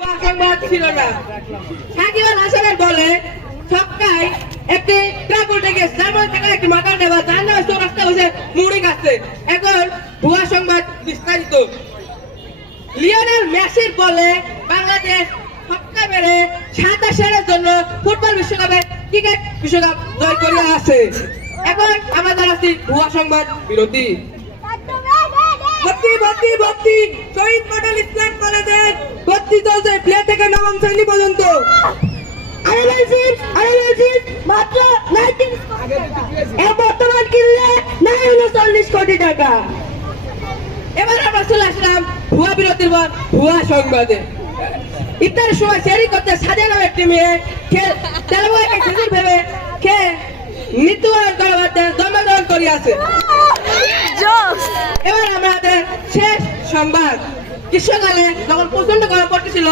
সংবাদ ছিল না। সাকিব আল হাসানের বলে ছক্কায় একটি ট্রাক উল্টে গেছে, যার মধ্যে থেকে একটি মাকার নেওয়া, যার নামে চৌরাস্তা হয়েছে মুড়ি খাচ্ছে। এখন ভুয়া সংবাদ বিস্তারিত। লিওনেল মেসির বলে বাংলাদেশ ছক্কা মেরে 27 জন্য ফুটবল বিশ্বকাপে ক্রিকেট বিশ্বকাপ জয় করে আছে। এখন আমাদের আছে ভুয়া সংবাদ বিরতি। ভর্তি শহীদ মডেল ইসলাম কলেজের ভর্তি চলছে প্লে থেকে নবম শ্রেণী পর্যন্ত। মাত্র বর্তমান কিনলে 39 কোটি টাকা। এবার আমরা চলে আসলাম ভুয়া বিরতির পর ভুয়া সংবাদে। ইফতারের সময় শেয়ারি করতে সাজা নামের একটি মেয়ে তেলাবাইকে খেজুর ভেবে খেয়ে মৃত্যুবরণ করার জন্মগ্রহণ করিয়াছে। এবার আমাদের শেষ সংবাদ। গ্রীষ্মকালে যখন প্রচন্ড গরম পড়তেছিল